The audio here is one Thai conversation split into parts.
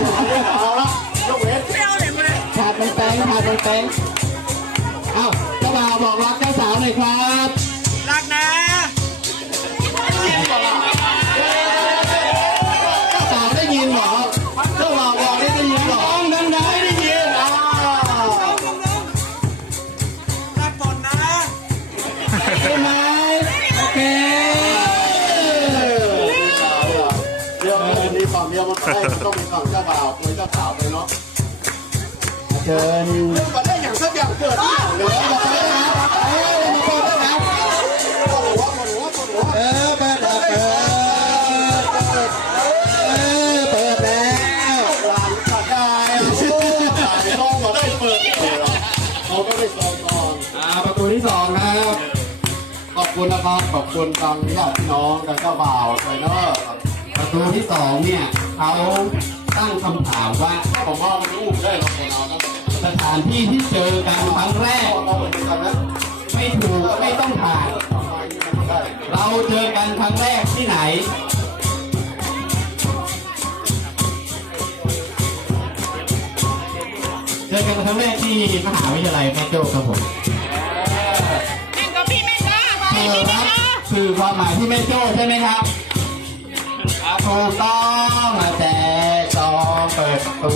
เอาละยกเว้นไม่เอาไหนมาขาดเป็นแตงขาดเป็นแตงเอ้าเจ้าบ่าวบอกรักเจ้าสาวหน่อยครับ องนี้ฝั่งเดียวมันไม่ได้ต้องมีฝั่งเจ้าบ่าวคุยเจ้าสาวไปเนาะเชิญเรื่องมาได้อย่างสักอย่างเกิดเดียวเปิดเลยนะเอ้ยมาเปิดเลยนะปวดหัวปวดหัวปวดหัวเออเปิดเปิดเปิดเออเปิดแล้วหลานขาดได้โอ้ตายน้องมาได้เปิดเขาก็ได้ซองกอนอ่าประตูที่สองครับขอบคุณนะครับขอบคุณทางญาติพี่น้องกับเจ้าบ่าวไทเนอร์ ประตูที่สองเนี่ยเขาตั้งคำถามว่าผมว่ามันอุ้มได้เราคนเอานะสถานที่ที่เจอกันครั้งแรกเราเหมือนกันนะไม่ถูกไม่ต้องถ่ายได้เราเจอกันครั้งแรกที่ไหนเจอกันครั้งแรกที่มหาวิทยาลัยแม่โจ้ครับผมแม่กับพี่แม่จ้าเออครับคือความหมายที่แม่โจ้ใช่ไหมครับอะ ถูกต้องมาแต่จอเปิดตู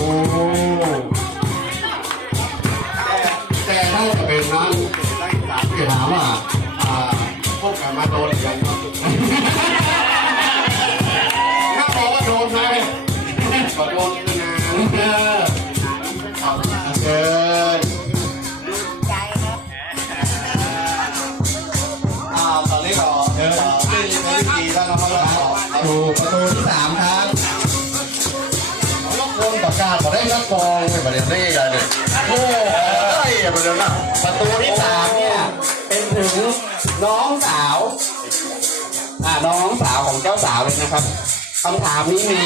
แต่น่าจะเป็นนั้นได้สามจะถามว่าพวกกันมาโดนกันครับถ้าบอกว่าโดนไหมก็โดนนานเออเชิญอ่าตอนนี้เราเดินเล่นในวิธีแล้วนะครับเราถูกประตู ประกาศมาได้นักกองไม่มาเรียนได้ยังไงเลยโอ้ยมาเรียนนะประตูที่สามเนี่ยเป็นถึงน้องสาวอ่าน้องสาวของเจ้าสาวเลยนะครับคำถามนี้มี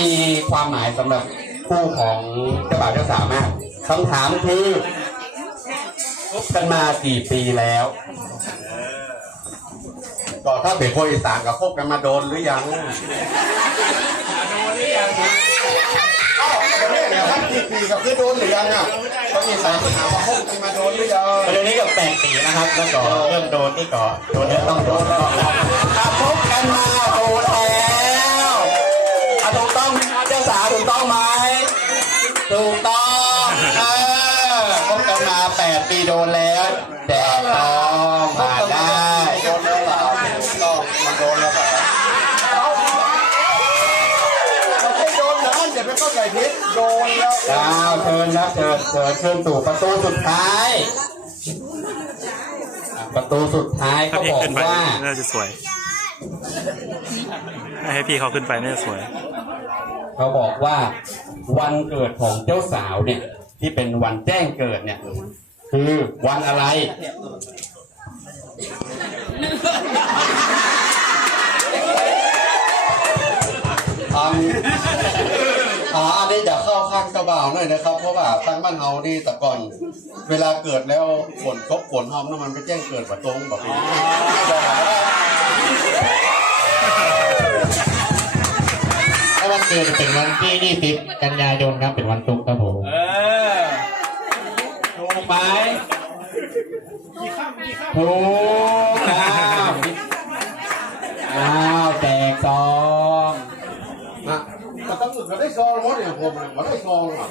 ความหมายสำหรับคู่ของเจ้าบ่าวเจ้าสาวมากคำถามคือคบกันมากี่ปีแล้วก็ถ้าเป็นคนอีสานกับพวกกันมาโดนหรือยัง นี่ยครับกี่ปีกับคือโดนหรือยังอะเขาอีสานถามว่าพวกกันมาโดนหรือยังประเด็นนี้กับแปดปีนะครับ แล้วก็เริ่มโดนที่ก่อนโดนแล้วต้องโดนก่อนแล้วถ้าคบกันมาโดนแล้วอะถูกต้องไหมครับเจ้าสาวถูกต้องไหมถูกต้อง โดนแล้วดาวเชิญนะเชิญเชิญเชิญสู่ประตูสุดท้ายอะประตูสุดท้ายถ้าเขาพี่บอกขึ้นไปว่า น่าจะสวย ให้พี่เขาขึ้นไปน่าจะสวย เขาบอกว่าวันเกิดของเจ้าสาวเนี่ย ที่เป็นวันแจ้งเกิดเนี่ย คือวันอะไร ทำอ่าอันนี้จะ เบาวหน่อยนะครับ เพราะว่าทางบ้านเฮานี่แต่ก่อนเวลาเกิดแล้วฝนตกฝนหอมน้ำมันไปแจ้งเกิดประตรงแบบนี้ถ้าวันเกิดเป็นวันที่ 20 กันยายนครับ เป็นวันศุกครับผมเออถูกไหมถูกอ้าวอ้าวแจกซอง นะแต่ตำรวจก็ได้ ซองหมดอย่างผมเนี่ยมาได้ซองอะ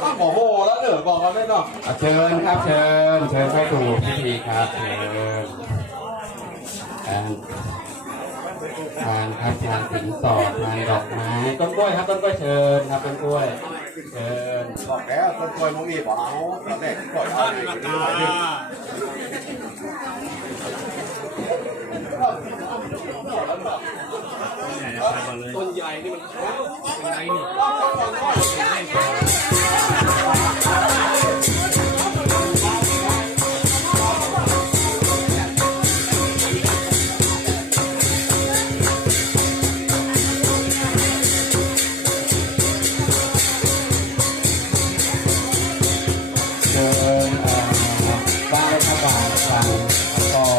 อ้าบอกโหแล้วเด้อบอกกันได้เนาะอะเชิญครับเชิญเชิญเข้าสู่พิธีครับเชิญการทานครับทานสินสอดทานดอกไม้ต้นกล้วยครับต้นกล้วยเชิญครับต้นกล้วยเชิญบอกแล้วคนคอยมองนี่บอกเอาตอนแรกก่อยเอาเลย ต้นใหญ่นี่มันเ